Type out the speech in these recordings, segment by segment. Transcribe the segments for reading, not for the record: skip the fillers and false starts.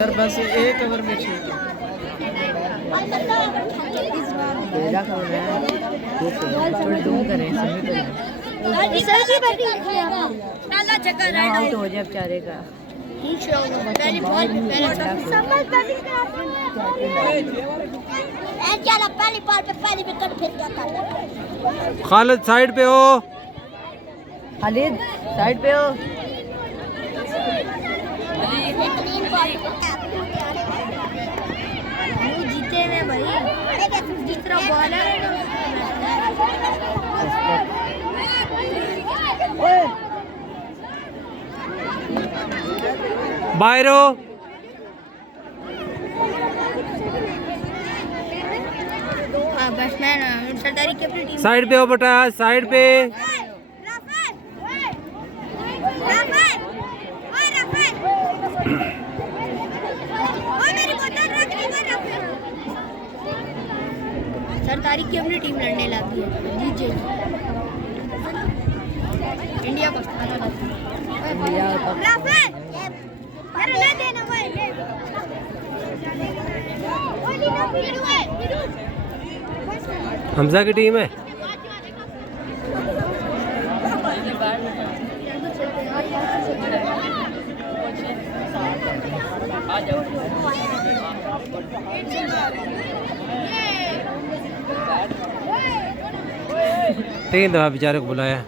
Sir बस एक over में ठीक है। आउट हो जाए बेचारे का। खालिद साइड पे हो। खालिद साइड पे हो। जीते में भाई दूसरा बॉलर बाहर हो। बैट्समैन सरदारी की अपनी टीम साइड पे हो बेटा, साइड पे। सरदारी की अपनी टीम लड़ने लगी है। जीत जाएगी इंडिया को। हमजा की टीम है। तीन दफा बेचारे को बुलाया।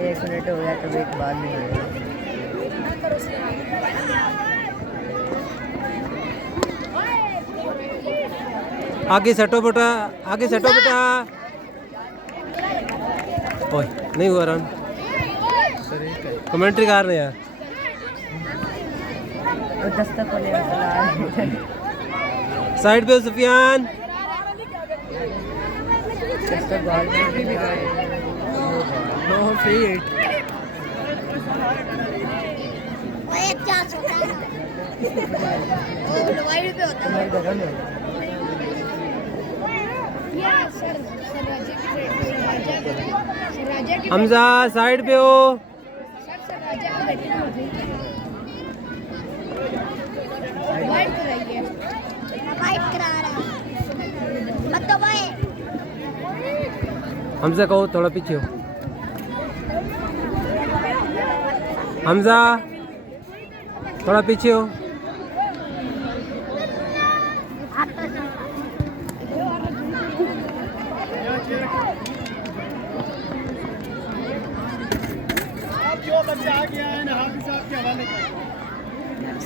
1 मिनट हो गया तब एक बार नहीं आया। आगे सटो बेटा, आगे सटो बेटा। ओए नहीं हुआ रन। कमेंट्री कर रहे यार। दस्तक वाले साइड पे हो Sufiyan. No free hit. Wide पे होता है। हमजा साइड पे हो। हमजा कहो थोड़ा पीछे हो। हमजा थोड़ा पीछे हो।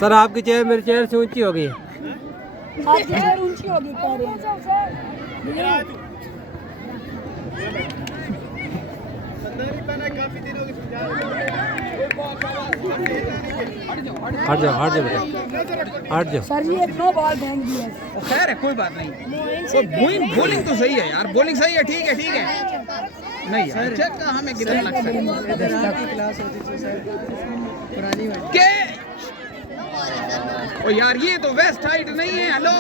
सर आपकी चेयर मेरी चेयर से ऊंची हो गई। आपकी चेयर ऊंची होगी कह रहे हैं। हट जाओ बेटा, हट जाओ। सर जी एक नो बॉल फेंक दिया। खैर है कोई बात नहीं। बॉलिंग तो सही है यार, बॉलिंग सही है। ठीक है नहीं यार चेक हमें किधर लग के ओ यार ये तो वेस्ट हाइट नहीं है। हेलो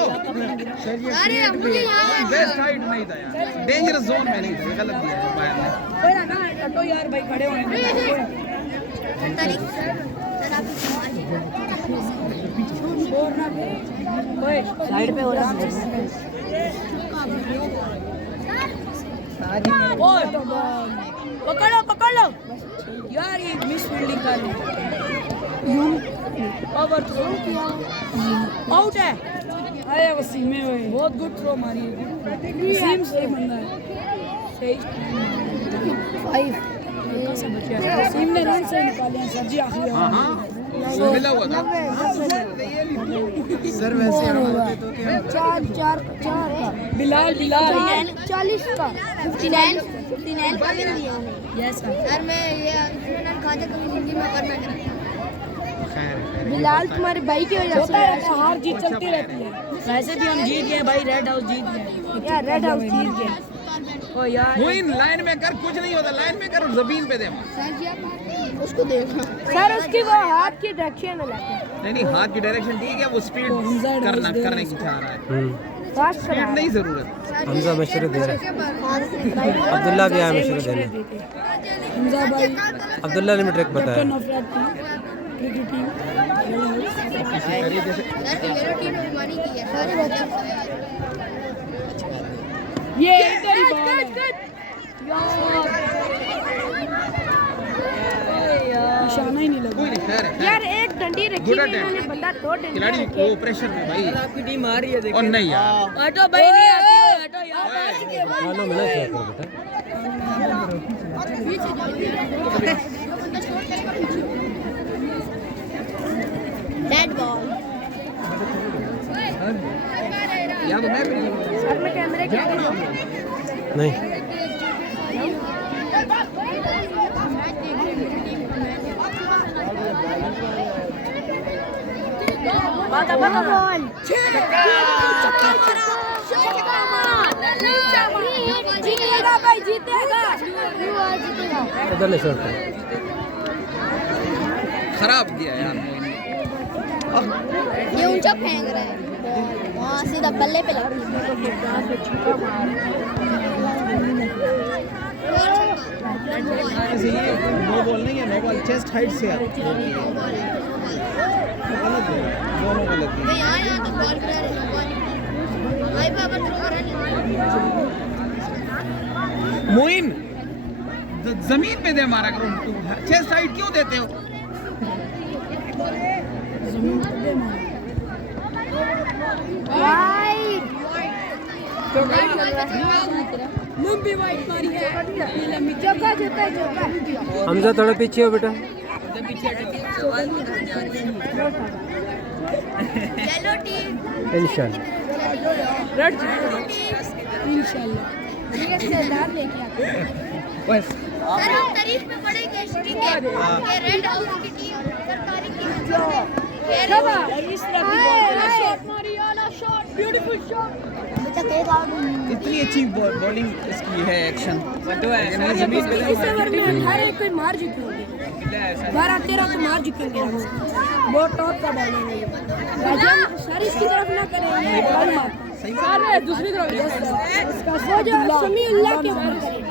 वेस्ट हाइट नहीं था यार, डेंजरस जोन में नहीं था, गलत दिया बाहर ने। तो यार भाई खड़े होने साइड पे हो रहा पकड़ लो यार। ये मिस फील्डिंग कर आउट है। अरे वसीम में बहुत गुड थ्रो मारी है। वसीम सही बंदा है। सही 5 वसीम ने रन से निकाले हैं सर जी आखिरी। हां मिला हुआ था सर वैसे तो क्या 4 का बिलाल 40 का 59 का मिल दिया। यस सर मैं ये रन खाते कभी जिंदगी में करना चाहता। बिलाल तुम्हारे भाई की वजह से हार जीत चलती रहती है। वैसे भी हम जीत गए भाई, रेड हाउस जीत गए यार, रेड हाउस जीत गए। ओ यार मोइन लाइन में कर, कुछ नहीं होता, लाइन में कर और जमीन पे दे। उसको देखना सर, उसकी वो हाथ की डायरेक्शन अलग है। नहीं हाथ की डायरेक्शन ठीक है, वो स्पीड करने की चाह रहा है। स्पीड नहीं जरूरत। हमजा मशवरे दे रहा है। अब्दुल्ला भी आया मशवरे देने। हमजा भाई अब्दुल्ला ने भी ट्रिक बताया। ये इधर ही बॉल है। निशाना ही नहीं लगा कोई नहीं, खैर है, खैर यार। एक डंडी रखी Good हुई attempt. मैंने, बंदा 2 डंडी खिलाड़ी रखे। वो प्रेशर में भाई। आपकी टीम आ रही है देखो। और नहीं यार, हटो भाई, नहीं आती है, हटो यार। मानो मिला शेयर करो बेटा। Dead ball. या तो मैं भी सर में कैमरे क्या नहीं बॉल जीतेगा भाई, जीतेगा। इधर ले शॉट करो। खराब किया यार मोइन ने। ये ऊंचा फेंक रहा है, वहाँ सीधा बल्ले पे लग ऐसे ये नो बॉल नहीं है, नो बॉल चेस्ट हाइट से है। गलत है, दोनों गलत है। यहाँ तो बॉल कर रहे हैं, भाई पापा थ्रो कर रहे हैं। मोइन जमीन पे दे मारा करो, तुम चेस्ट हाइट क्यों देते हो? लंबी वाइट मारी है, चौका देता है, चौका। हमजा थोड़ा पीछे हो बेटा। येलो टीम, इंशाल्लाह रेड इंशाल्लाह। ठीक है, सरदार लेके आते हैं। बस सर हम तारीफ में पड़ेंगे हिस्ट्री के, ये रेड हाउस की टीम सरकारी टीम है। इस तरह की बॉल शॉट मारी, आला शॉट, ब्यूटीफुल शॉट। बेटा तेज आउट। इतनी अच्छी बॉलिंग इसकी है, एक्शन जमीन पे इस ओवर में 18 कोई मार चुके होंगे, 12-13 तो मार चुके होंगे। बहुत टॉप का बॉलिंग है राजन। सर इसकी तरफ ना करें, ये बॉल मार। सर दूसरी तरफ वो जो समीउल्लाह के ऊपर करें।